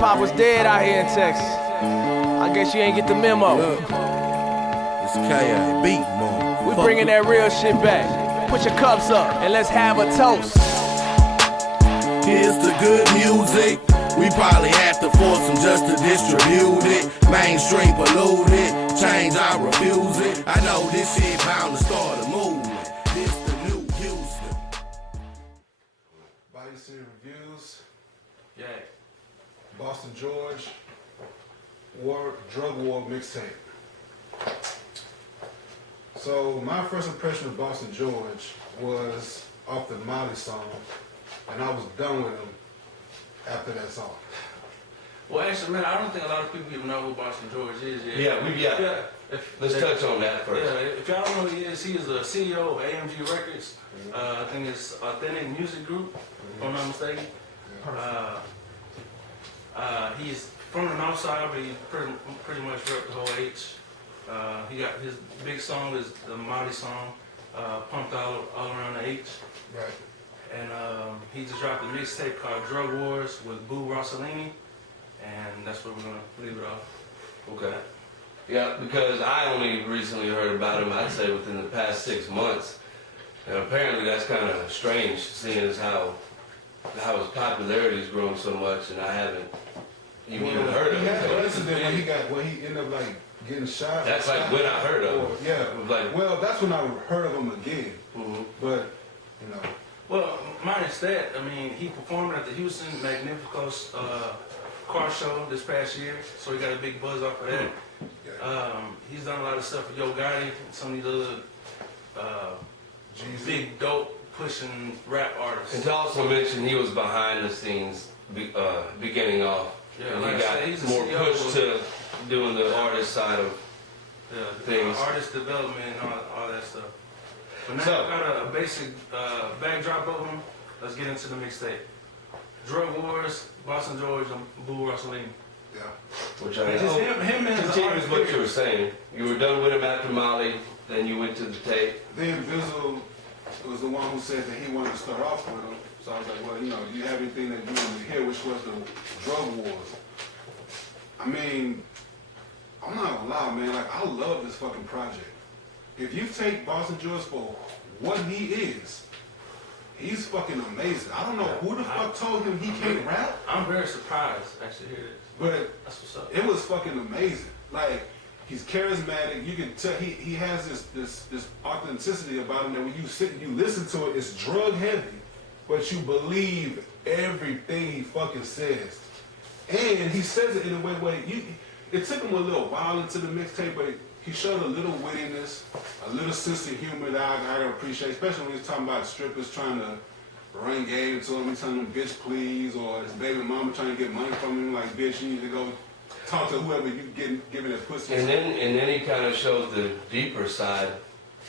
hip-hop was dead out here in Texas. I guess you ain't get the memo. Look, it's K.I. beat, man. We bringing that real shit back. Put your cups up and let's have a toast. Here's the good music. We probably have to force them just to distribute it. Mainstream polluted, change I refuse it. I know this shit bound to start a movement. This the new Houston. Bayou City Reviews. Yeah. Boston George. Drug War Mixtape. So my first impression of Boston George was off the Molly song, and I was done with him after that song. Well, actually, man, I don't think a lot of people even know who Boston George is yet. Yeah. Let's touch on that first. Yeah, if y'all don't know who he is the CEO of AMG Records. I think it's Authentic Music Group, if I'm not mistaken. He's from the North Side, but he pretty much repped the whole H. He got his big song is the Molly song, Pumped All Around the H. Right. And he just dropped a mixtape called Drug Wars with Boo Rossini, and that's where we're gonna leave it off. Okay. Yeah, because I only recently heard about him, I'd say within the past 6 months. And apparently that's kind of strange, seeing as how his popularity has grown so much, and I haven't even heard of He had him. an incident when he ended up like getting shot. That's like when I heard of him. Yeah. Like, Well, that's when I heard of him again. mhm. But, you know. Well, minus that, I mean, he performed at the Houston Magnificos car show this past year, so he got a big buzz off of that. He's done a lot of stuff with Yo Gotti and some of these other big dope pushing rap artists. And to also mention, he was behind the scenes beginning off. Yeah, and like he I got said, he's a more CEO pushed to doing the artist side of things. Artist development and all that stuff. But now So, I got a basic backdrop of him. Let's get into the mixtape. Drug Wars, Boston George, and Boo Rossini. Yeah. Which Just I him as an continues artist what period. you were saying. You were done with him after Molly, then you went to the tape. Then Bizzle was the one who said that he wanted to start off with him. So I was like, well, you know, you have anything that you wanted to hear, which was the Drug Wars. I mean, I'm not gonna lie, man, like, I love this fucking project. If you take Boston George for what he is, he's fucking amazing. I don't know who the fuck told him he can't rap, I'm very surprised actually to hear this. but That's what's up. it was fucking amazing. Like, he's charismatic. You can tell he has this authenticity about him that when you sit and you listen to it, it's drug heavy, but you believe everything he fucking says. And he says it in a way where it took him a little while into the mixtape, but he showed a little wittiness, a little sense of humor that I appreciate, especially when he's talking about strippers trying to run game to him. He's telling them, bitch, please, or his baby mama trying to get money from him, like, bitch, you need to go talk to whoever you giving that pussy. And then he kind of shows the deeper side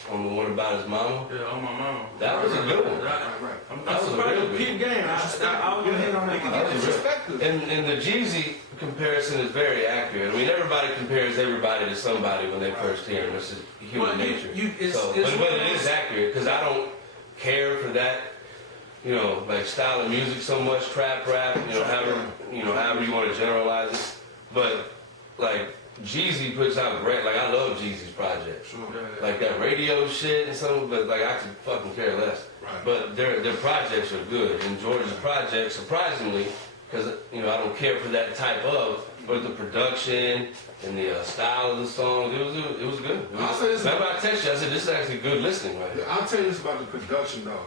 on the one about his mama. Yeah, on my mama. That was a good one. Right. I'm That was a surprised real you good keep game. I was gonna hit on that. It's respected. And the Jeezy comparison is very accurate. I mean, everybody compares everybody to somebody when they first hear them. This is human nature. It's But it is accurate, because I don't care for that, you know, like style of music so much, trap rap, however you want to generalize it. But like Jeezy puts out great, like I love Jeezy's project. Sure. Like that radio shit and something, but like I could fucking care less. Right. But their projects are good. And George's project, surprisingly, because I don't care for that type of, but the production and the style of the songs, it was good. I'll say this Remember I texted you, I said this is actually good listening right here. I'll tell you this about the production though.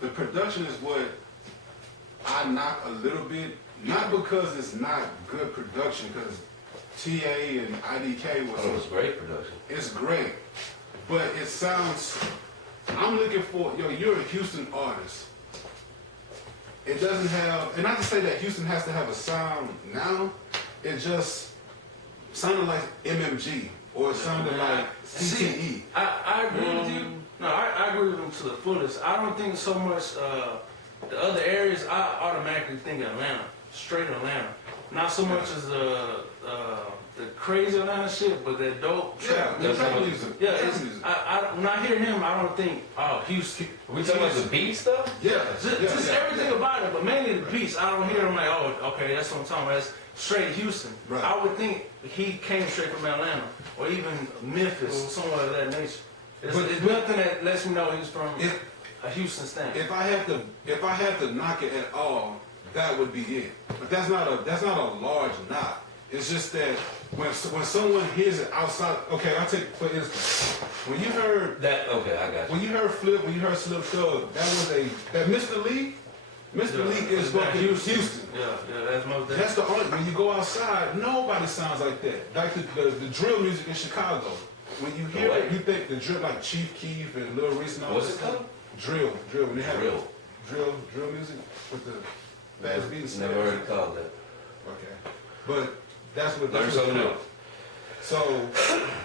The production is what I knock a little bit, not because it's not good production, because TA and IDK I thought it was great production. it's great, but it sounds, I'm looking for, you're a Houston artist. It doesn't have, and not to say that Houston has to have a sound now, it just sounded like MMG, or it sounded like CTE. I agree with you. No, I agree with him to the fullest. I don't think so much the other areas. I automatically think Atlanta, straight Atlanta. Not so much as the crazy Atlanta shit, but that dope trap. Yeah, trap music. Yeah, Trap it's, music. when I hear him, I don't think, oh, Houston. We talking about the beat stuff? Yeah, Just everything about it, but mainly the beats. I don't hear him like, oh, okay, that's what I'm talking about. That's straight Houston. Right. I would think he came straight from Atlanta or even Memphis, somewhere of that nature. It's nothing that lets me know he's from a Houston stand. If I had to knock it at all, that would be it. But that's not a large knock. It's just that when someone hears it outside, okay, I'll take for instance, when you heard That okay, I got you. when you heard Flip, when you heard Slim Thug, that Mr. Lee is fucking Houston. Yeah, that's most definitely. That's the only, when you go outside, nobody sounds like that. Like the drill music in Chicago. When you hear it, you think the drill, like Chief Keef and Lil Reese and all What's that it stuff. called? Drill. When they have Drill. drill music with the fast beats. Never heard it called that. Okay. But that's what Learn something new. So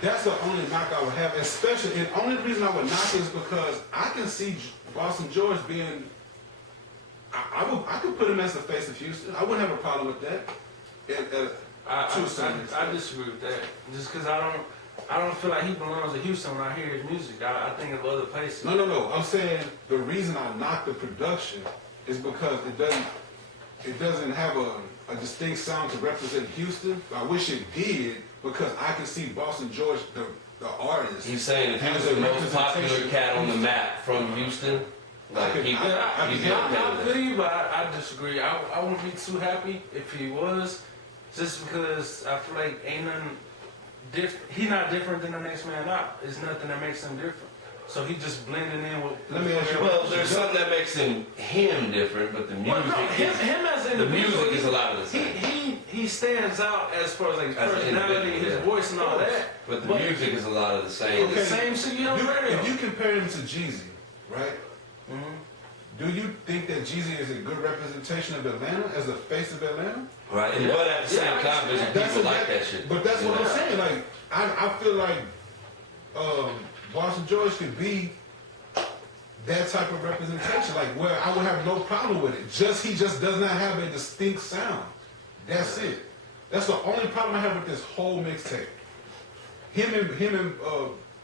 that's the only knock I would have, especially, and the only reason I would knock it is because I can see Boston George being, I could put him as the face of Houston. I wouldn't have a problem with that. I disagree with that. Just because I don't feel like he belongs to Houston when I hear his music. I think of other places. No. I'm saying the reason I knock the production is because it doesn't have a distinct sound to represent Houston. I wish it did because I can see Boston George, the artist. He's saying if he was the most popular cat on the map from Houston, like he'd be I feel you, but I disagree. I wouldn't be too happy if he was, just because I feel like ain't nothing different. He's not different than the next man up. There's nothing that makes him different. So he just blending in with. Let me ask you. well, there's something that makes him different, but the music, Well, no, him as an the individual, music is a lot of the same. He stands out as far as like his As an personality, individual, his yeah. voice, and all that. But the music is a lot of the same. The same shit you on the radio. If you compare him to Jeezy, right? Mhm. Do you think that Jeezy is a good representation of Atlanta as the face of Atlanta? Right, Yeah. but at the same Yeah, time, there's people like that shit. But that's what Yeah. I'm saying. Like I feel like Boston George could be that type of representation, like where I would have no problem with it. He just does not have a distinct sound. That's it. That's the only problem I have with this whole mixtape. Him and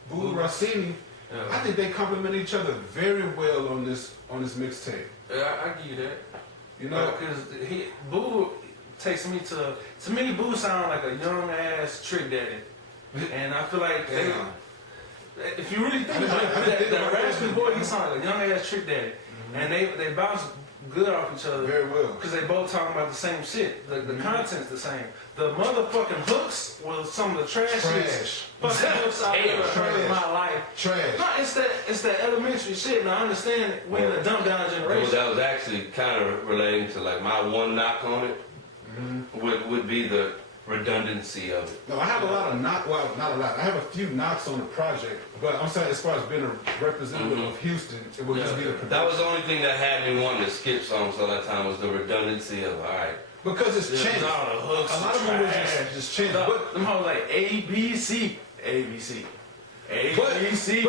Boo Rossini, Yeah. I think they complement each other very well on this mixtape. Yeah, I give you that. You know, Because Boo takes me to me, Boo sound like a young ass Trick Daddy, and I feel like if you really think about it, that raspy boy, he sounds like a young ass Trick Daddy, and they bounce good off each other very well. because they both talking about the same shit. The content's the same. The motherfucking hooks were some of the trashiest fucking hooks I've ever heard in my life. Trash. No, it's that elementary shit. Now I understand we're in the dumb down generation. That was actually kind of relating to like my one knock on it would be the redundancy of it. No, I have a lot of not a lot. I have a few knocks on the project, but I'm saying as far as being a representative of Houston, it would just be the production. That was the only thing that had me wanting to skip songs all that time was the redundancy of alright. Because it's changed. All the hooks, A lot of them were just changed. But them hoes like ABC. But ABC.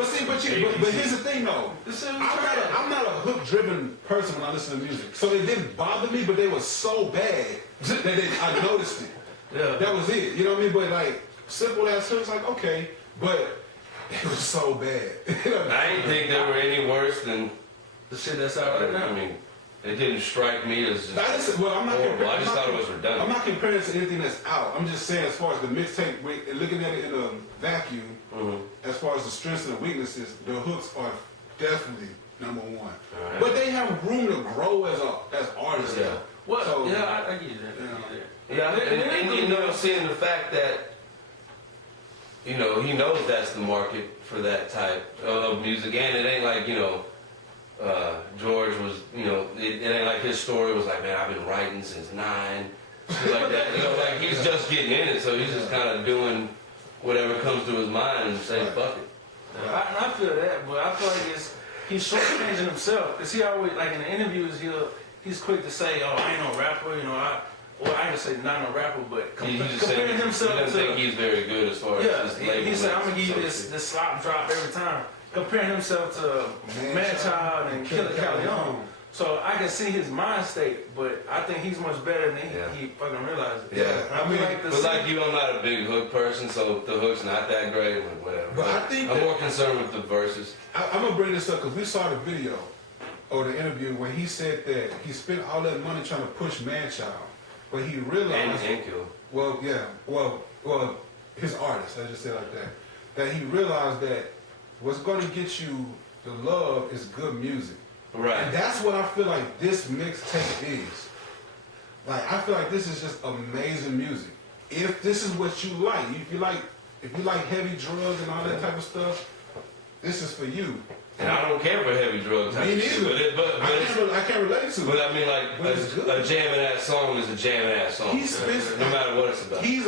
here's the thing though. I'm not a hook driven person when I listen to music. So it didn't bother me, but they were so bad that I noticed it. Yeah. That was it. You know what I mean? But like simple ass hooks, like okay, but it was so bad. I didn't think they were any worse than The shit that's out right now. I mean, it didn't strike me as just I'm not horrible. I comparing. just thought it was I'm redundant. not comparing it to anything that's out. I'm just saying as far as the mixtape, looking at it in a vacuum, as far as the strengths and the weaknesses, the hooks are definitely number one. Alright. But they have room to grow as artists. Yeah. What? So- Yeah, I get that. Yeah, and you know, seeing the fact that, you know, he knows that's the market for that type of music, and it ain't like, you know, George was, you know, it ain't like his story was like, man, I've been writing since 9, shit like that. You know, like he's just getting in it, so he's just kind of doing whatever comes to his mind and saying, fuck it. I feel that, but I feel like he's shortchanging himself because he always, like in the interviews, he's quick to say, oh, I ain't no rapper, you know, I ain't gonna say not no rapper, but He just comparing saying, himself he doesn't to, think he's very good as far as his label. he said, I'm gonna makes give you some this slop drop every time. Comparing himself to Man Child and Killer Calion. So I can see his mind state, but I think he's much better than he fucking realizes. Yeah. I mean, But like you, I'm not a big hook person, so if the hook's not that great, like whatever. But I think I'm more concerned with the verses. I'm gonna bring this up because we saw the video or the interview where he said that he spent all that money trying to push Man-Child, but he realized. And Kill. Well, yeah. Well, his artist. I just say it like that. That he realized that what's going to get you the love is good music. Right. And that's what I feel like this mixtape is. Like I feel like this is just amazing music. If this is what you like, if you like heavy drugs and all that type of stuff, this is for you. And I don't care for heavy drugs. Me neither. But I can't relate to it. But I mean, like a jamming ass song is a jamming ass song. No matter what it's about. He's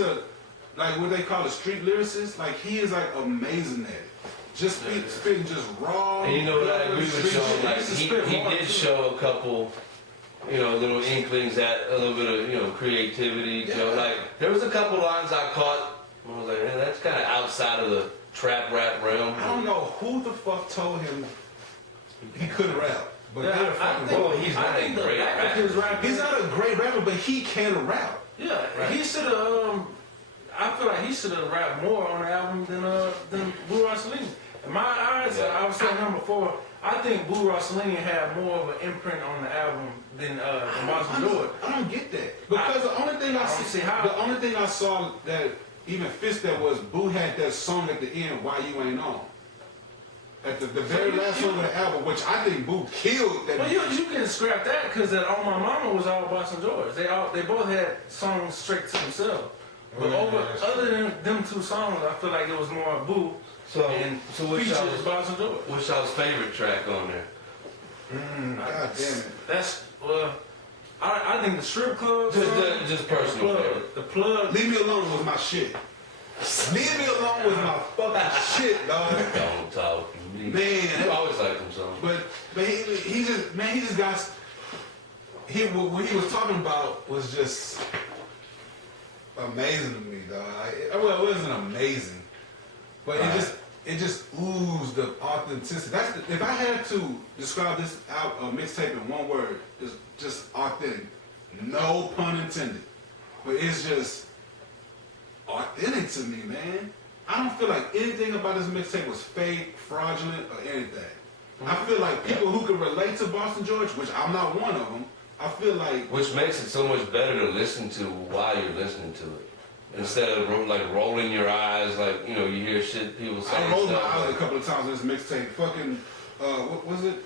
like what they call a street lyricist. Like he is like amazing at it. Just spitting just raw. And you know what I agree with Sean? Like he did show a couple, little inklings at a little bit of creativity. Yeah. You know, like there was a couple lines I caught. I was like, man, that's kind of outside of the trap rap realm. I don't know who the fuck told him he couldn't rap. But He's not a great rapper. He's not a great rapper, but he can rap. Yeah, he should have. I feel like he should have rapped more on the album than Boo Rossini. In my eyes, I was saying him before. I think Boo Rossini had more of an imprint on the album than Boston George. I don't get that because the only thing I saw that even fits that was Boo had that song at the end, "Why You Ain't On." At the very last song of the album, which I think Boo killed that. Well, you can scrap that because that "On My Mama" was all Boston George. They both had songs straight to themselves. But other than them two songs, I feel like it was more Boo and what's features Boston George. What's y'all's favorite track on there? God damn it. That's I think the strip club. Just personal favorite. The plug. Leave Me Alone was my shit. Leave Me Alone was my fucking shit, dog. Don't talk to me. Man, I always liked them songs. But he just got. What he was talking about was just amazing to me, dog. Well, it wasn't amazing, but it just oozed the authenticity. If I had to describe this mixtape in one word, it's just authentic. No pun intended, but it's just authentic to me, man. I don't feel like anything about this mixtape was fake, fraudulent, or anything. I feel like people who can relate to Boston George, which I'm not one of them, I feel like... Which makes it so much better to listen to while you're listening to it. Instead of rolling your eyes, like, you hear shit people say. I rolled my eyes a couple of times in this mixtape. Fucking, what was it?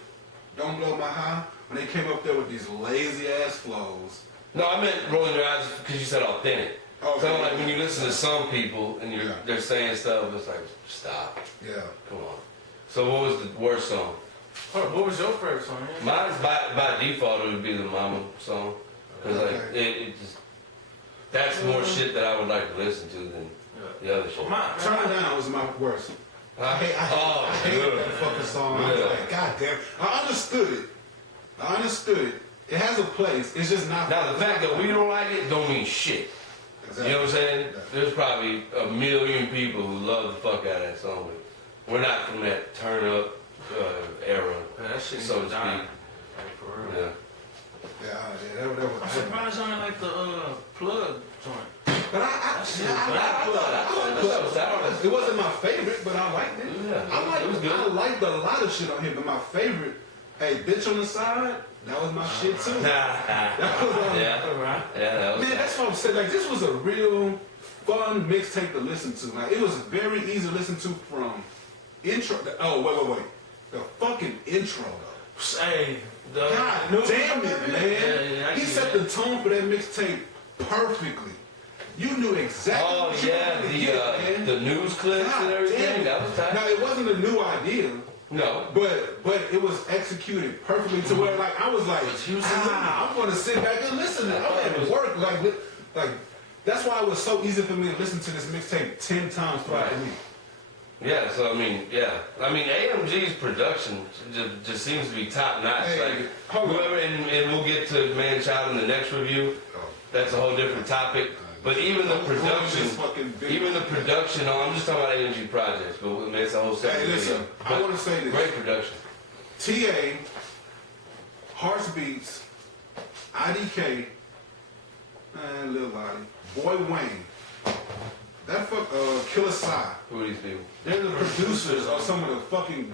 Don't Blow My High? When they came up there with these lazy ass flows. No, I meant rolling your eyes because you said authentic. Okay. So like when you listen to some people and they're saying stuff, it's like, stop. Yeah. Come on. So what was the worst song? What was your favorite song? Mine's by default, it would be the Mama song. Because it just, that's more shit that I would like to listen to than the other shit. Turn It Down was my worst. I hate that fucking song. I was like, God damn. I understood it. It has a place. It's just not. Now the fact that we don't like it don't mean shit. Exactly. You know what I'm saying? Exactly. There's probably a million people who love the fuck out of that song. But we're not from that turn up era, that shit so to speak. Like, for real. Yeah. That was. I'm surprised you don't like the plug joint. But I it wasn't my favorite, but I liked it. Yeah, it was good. I liked a lot of shit on here, but my favorite, hey, Bitch on the Side, that was my shit too. That was that was. Man, that's what I'm saying. Like, this was a real fun mixtape to listen to. Like, it was very easy to listen to from intro. Wait. The fucking intro though. Hey, God damn it, man. He set the tone for that mixtape perfectly. You knew exactly what you wanted to get, man. The news clips and everything. That was tight. Now, it wasn't a new idea. No. But it was executed perfectly to where, like, I was like, I'm going to sit back and listen. I'm at work. Like, that's why it was so easy for me to listen to this mixtape 10 times throughout the week. Yeah, so AMG's production just seems to be top notch. Hey, like whoever, and we'll get to Man-Child in the next review. That's a whole different topic. But even the production, I'm just talking about AMG projects, but it's a whole separate Hey, listen, I want to say this. Great production. TA, Heartbeats, IDK, and Lil Lottie, Boy Wayne. That Killer Psy. Who are these people? They're the producers of some of the fucking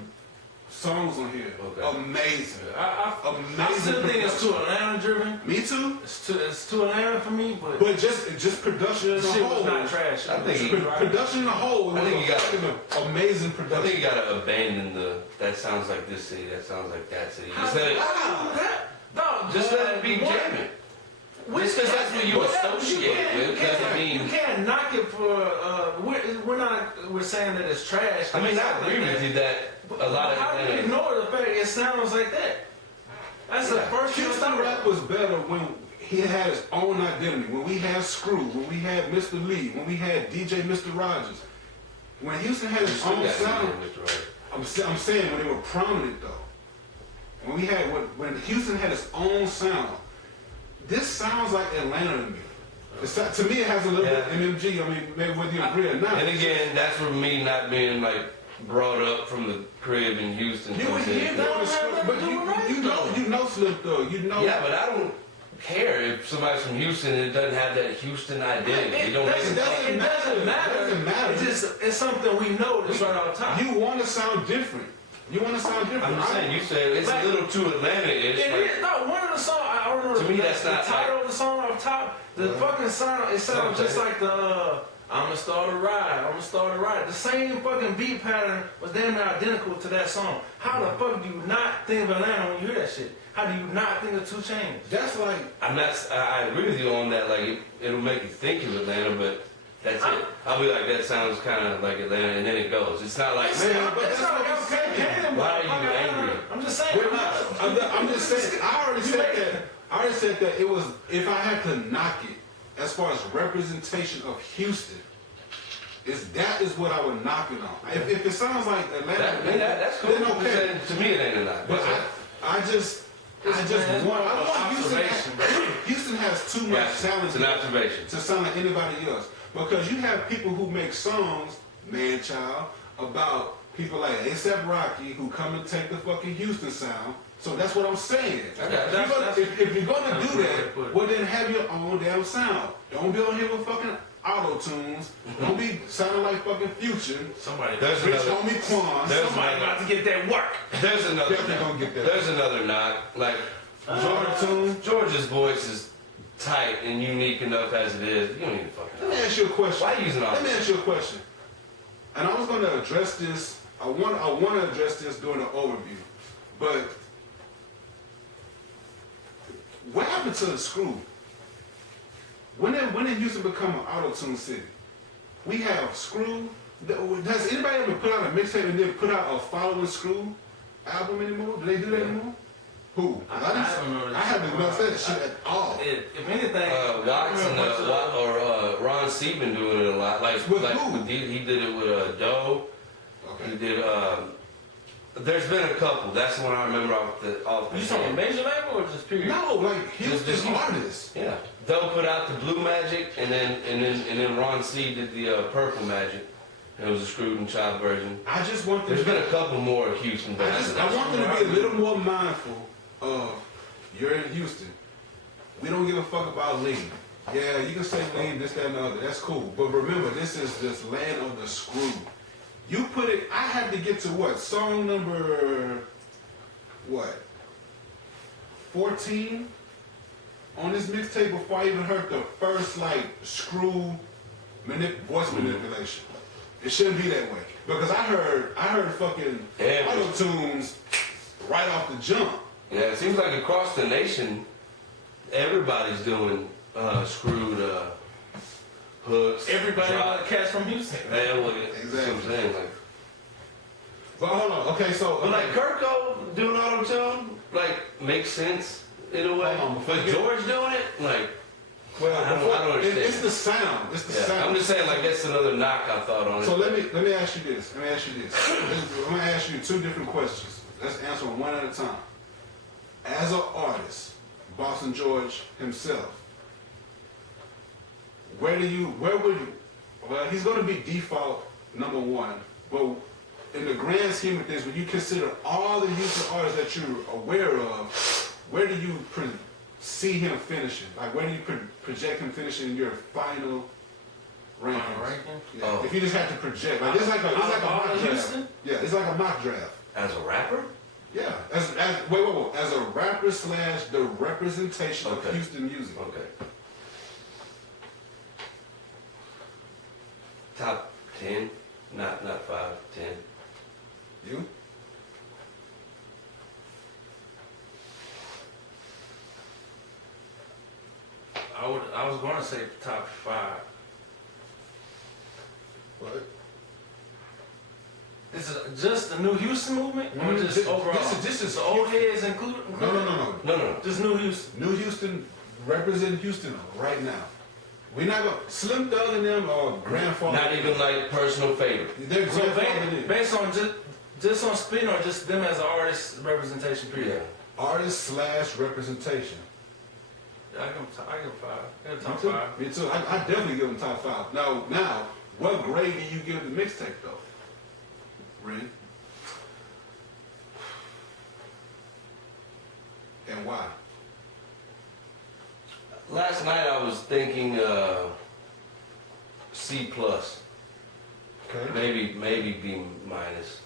songs on here. Okay. Amazing. I Amazing. still think it's too production. Atlanta driven. Me too. It's too Atlanta for me, but Just production in the the shit whole. was not trash. I think he- Production in the whole. I think you got- fucking amazing I production. think you gotta abandon that sounds like this city, that sounds like that city. Just let it, just let it be jamming. Just because that's what you associate with doesn't mean. You can't knock it for. We're saying that it's trash. I mean, I agree with you that a lot of How do you ignore the fact it sounds like that? That's the first thing. Houston rap was better when he had his own identity. When we had Screw, when we had Mr. Lee, when we had DJ Mr. Rogers. When Houston had his own sound, I'm saying when they were prominent though. When Houston had his own sound, this sounds like Atlanta to me. To me, it has a little bit of MMG. I mean, maybe whether you agree or not. And again, that's for me not being like brought up from the crib in Houston. You know Slim Thug. You know. Yeah, but I don't care if somebody's from Houston and it doesn't have that Houston identity. It You don't doesn't matter. It's something we know that's right off top. You want to sound different. I'm just saying, you said it's a little too Atlanta-ish. No, one of the songs, I don't know To me, that's the not title of the song off top. The fucking sound, it sounds just like the I'ma start a ride. The same fucking beat pattern was damn near identical to that song. How the fuck do you not think of Atlanta when you hear that shit? How do you not think of 2 Chainz? That's like I agree with you on that. Like it'll make you think of Atlanta, but that's it. I'll be like, that sounds kind of like Atlanta, and then it goes. It's not like, man, but It's that's not what like I'm saying. why are you angry? I'm just saying. I'm just saying. I already said that it was. If I had to knock it, as far as representation of Houston, that is what I would knock it on. If it sounds like Atlanta, That's cool. then okay. To me, it ain't a knock. But I just want. I don't want Houston has too much talent. It's an observation. To sound like anybody else. Because you have people who make songs, man child, about people like A$AP Rocky who come and take the fucking Houston sound. So that's what I'm saying. If you're gonna do that, well then have your own damn sound. Don't be on here with fucking auto tunes. Don't be sounding like fucking Future. There's Rich another. homie Quan. Somebody about to get that work. There's another. Definitely gonna get that. There's another knock. Like George's voice is tight and unique enough as it is. You don't need to fucking. Let me ask you a question. Why using all Let me this? ask you a question. And I was going to address this. I want to address this during the overview. But what happened to the Screw? When did Houston become an auto-tune city? We have Screw. Does anybody ever put out a mixtape and then put out a following Screw album anymore? Do they do that anymore? Who? I haven't noticed that shit at all. If anything, Watts and Ron C been doing it a lot. Like who? He did it with Doe. Okay. He did. There's been a couple. That's the one I remember off the you talking head. major label or just period? No, like Houston Just artists. Yeah. Doe put out the Blue Magic, and then Ron C did the Purple Magic. And it was a Screwed and Chopped version. I just want them There's been a couple more Houston. I want them to be a little more mindful of you're in Houston. We don't give a fuck about lean. Yeah, you can say lean, this, that, and the other. That's cool. But remember, this is this land of the Screw. You put it, I had to get to what? Song number, 14 on this mixtape before I even heard the first, Screw voice manipulation. It shouldn't be that way. Because I heard fucking auto-tunes right off the jump. Yeah, it seems like across the nation, everybody's doing Screwed hooks. Everybody drop. but cats from Houston. Yeah, well, exactly. That's what I'm saying. Like, But hold on, okay, so... but like Kirko doing auto-tune, like, makes sense in a way. Hold on, But George doing it, like, Well, I don't understand. it's the sound. It's the sound. I'm just saying, like, that's another knock I thought on it. So let me ask you this. I'm gonna ask you 2 different questions. Let's answer them one at a time. As an artist, Boston George himself, where would you? Well, he's gonna be default number 1, but in the grand scheme of things, when you consider all the Houston artists that you're aware of, where do you see him finishing? Like, where do you project him finishing in your final rankings? Yeah. Oh. If you just had to project, like it's like a mock draft. Houston? Yeah, it's like a mock draft. As a rapper? Yeah, as a rapper / the representation of Okay. Houston music. Okay. Top 10, not 5, 10. You? I was going to say top 5. What? This is just the new Houston movement, or Mm, just this- overall? this is the old heads included? No. Just new Houston. New Houston represent Houston right now. We're not gonna Slim Thug and them or grandfather. Not even like personal favorite. They're So grandfathered in. based on just on spin, or just them as an artist representation period? Artist / representation. Yeah, I give them 5. I give them top Me too. 5. Me too. I definitely give them top 5. Now, what grade do you give the mixtape though? Ren? And why? Last night I was thinking C+. Okay. Maybe B-.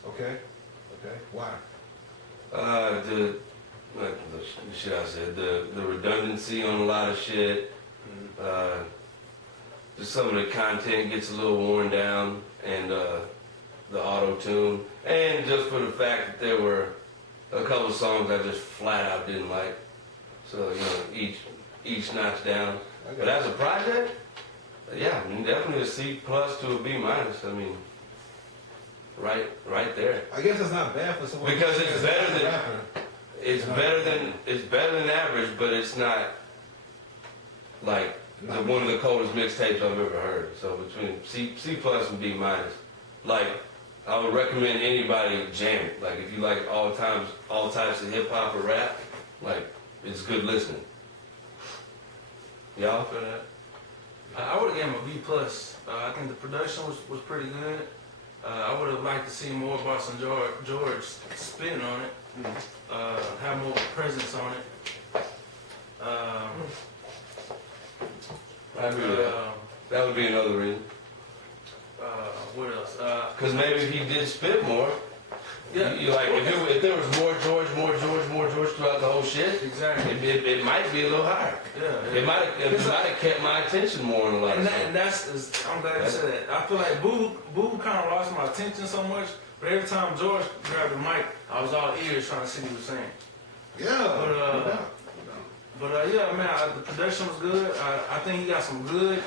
Okay. Why? Like the shit I said, the redundancy on a lot of shit. Just some of the content gets a little worn down, and the auto tune, and just for the fact that there were a couple songs I just flat out didn't like. So each notch down. But as a project, yeah, I mean, definitely a C+ to a B-. I mean, right there. I guess it's not bad for someone. Because it's better as a than- rapper. It's better than average, but it's not like one of the coldest mixtapes I've ever heard. So between C+ and B-. Like, I would recommend anybody jam it. Like, if you like all types of hip hop or rap, like, it's good listening. Y'all? For that. I would have given him a B+. I think the production was pretty good. I would have liked to see more Boston George spin on it. Have more presence on it. I agree with that. That would be another reason. What else? Because maybe if he did spit more, Yeah. you like, if there was more George throughout the whole shit, Exactly. it might be a little higher. Yeah. It might have kept my attention more on a lot of And I'm glad you said that. I feel like Boo kind of lost my attention so much, but every time George grabbed the mic, I was all ears trying to see what he was saying. Yeah. But yeah, man, the production was good. I think he got some good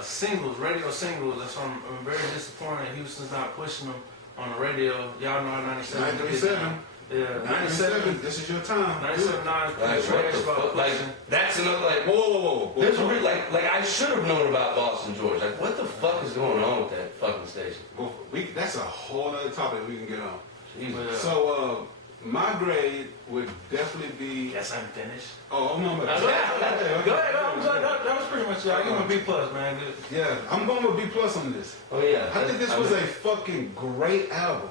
singles, radio singles. That's why I'm very disappointed Houston's not pushing them on the radio. Y'all know 97. 937. Yeah, 97. This is your time. 97, 9 Like, what the fuck? Like, that's another, like, Whoa. there's a like I should have known about Boston George. Like, what the fuck is going on with that fucking station? That's a whole other topic we can get on. Jesus. So, my grade would definitely be. Yes, I'm finished. Oh, I'm on Go ahead. That was pretty much it. I give him a B+, man. Good. Yeah, I'm going with B+ on this. Oh yeah. I think this was a fucking great album.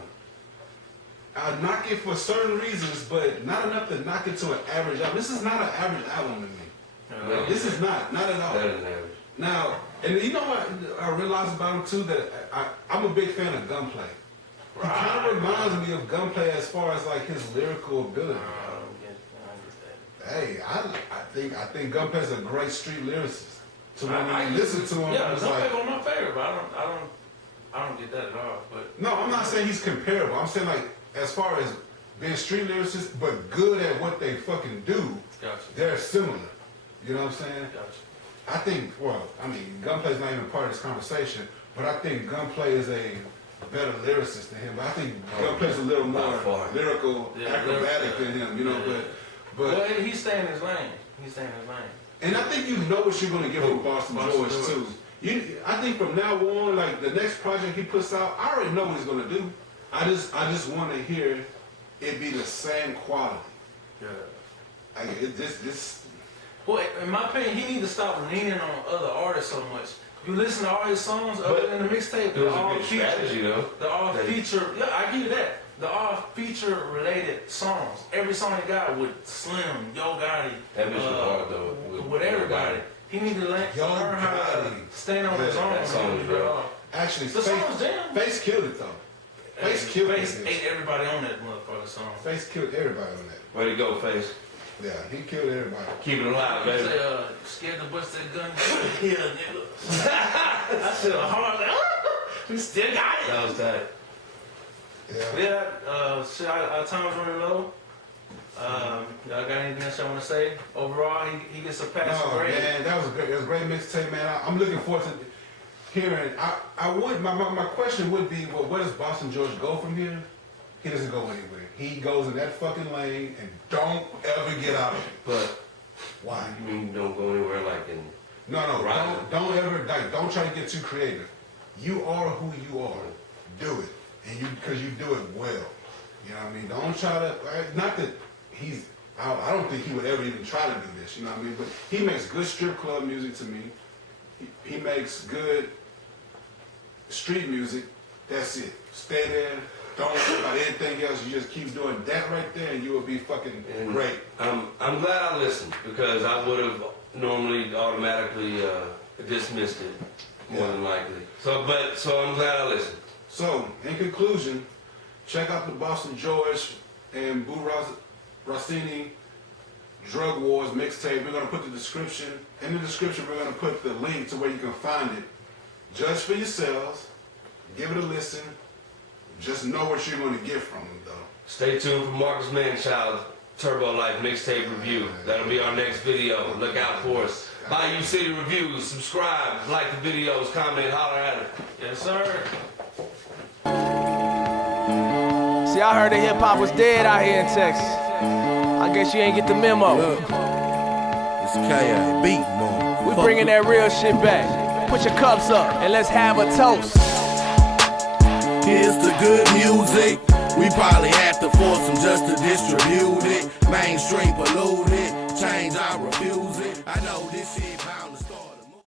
I knock it for certain reasons, but not enough to knock it to an average album. This is not an average album to me. No. This is not at all. Better than average. Now, and you know what I realized about him too, that I'm a big fan of Gunplay. He kind of reminds me of Gunplay as far as like his lyrical ability. Hey, I think Gunplay's a great street lyricist. So when you listen to him, Yeah, it's Gunplay like, was my favorite, but I don't get that at all. But no, I'm not saying he's comparable. I'm saying like as far as being street lyricists, but good at what they fucking do, gotcha. they're similar. You know what I'm saying? Gotcha. I think, Gunplay's not even part of this conversation, but I think Gunplay is a better lyricist than him. But I think Gunplay's a little more lyrical, acrobatic than him, you know. Yeah. But Well, he's staying in his lane. and I think you know what you're gonna get from Boston George too. I think from now on, like the next project he puts out, I already know what he's gonna do. I just want to hear it be the same quality. Yeah. This. Well, in my opinion, he need to stop leaning on other artists so much. If you listen to all his songs other than the mixtape, It was a good strategy though. they're all feature. Yeah, I give you that. They're all feature-related songs. Every song he got with Slim, Yo Gotti, That bitch was hard though. with everybody. He need to learn how to stand on his own. That song was real. Actually, The song was damn. Face killed it though. Face killed it. Face ate everybody on that motherfucking song. Face killed everybody on that. Way to go, Face. Yeah, he killed everybody. Keep it alive, He baby. say, scared to bust that gun. Yeah, nigga. I said, hard like, we still got it. That was tight. Yeah. Shit, our time's running low. Y'all got anything else y'all want to say? Overall, he gets a pass No, grade. man, that was a great mixtape, man. I'm looking forward to hearing. I would. My question would be, well, where does Boston George go from here? He doesn't go anywhere. He goes in that fucking lane and don't ever get out of it. But Why? you mean don't go anywhere like in No, Right. don't ever, like, don't try to get too creative. You are who you are. Do it, and because you do it well. You know what I mean? Don't try to. Not that he's. I don't think he would ever even try to do this. You know what I mean? But he makes good strip club music to me. He makes good street music. That's it. Stay there. Don't worry about anything else. You just keep doing that right there, and you will be fucking great. I'm glad I listened because I would have normally automatically dismissed it more than likely. So I'm glad I listened. So, in conclusion, check out the Boston George and Boo Rossini Drug Wars mixtape. We're going to put the description. In the description, we're going to put the link to where you can find it. Judge for yourselves. Give it a listen. Just know what you're going to get from it, though. Stay tuned for Marcus Manchild Turbo Life mixtape review. That'll be our next video. Look out for us. Bayou City Reviews. Subscribe, like the videos, comment, holler at it. Yes, sir. See, I heard that hip hop was dead out here in Texas. I guess you ain't get the memo. Look, it's K.A. beat, man. We bringing that real shit back. Put your cups up and let's have a toast. Here's the good music. We probably have to force them just to distribute it. Mainstream polluted. Change, I refuse it. I know this shit.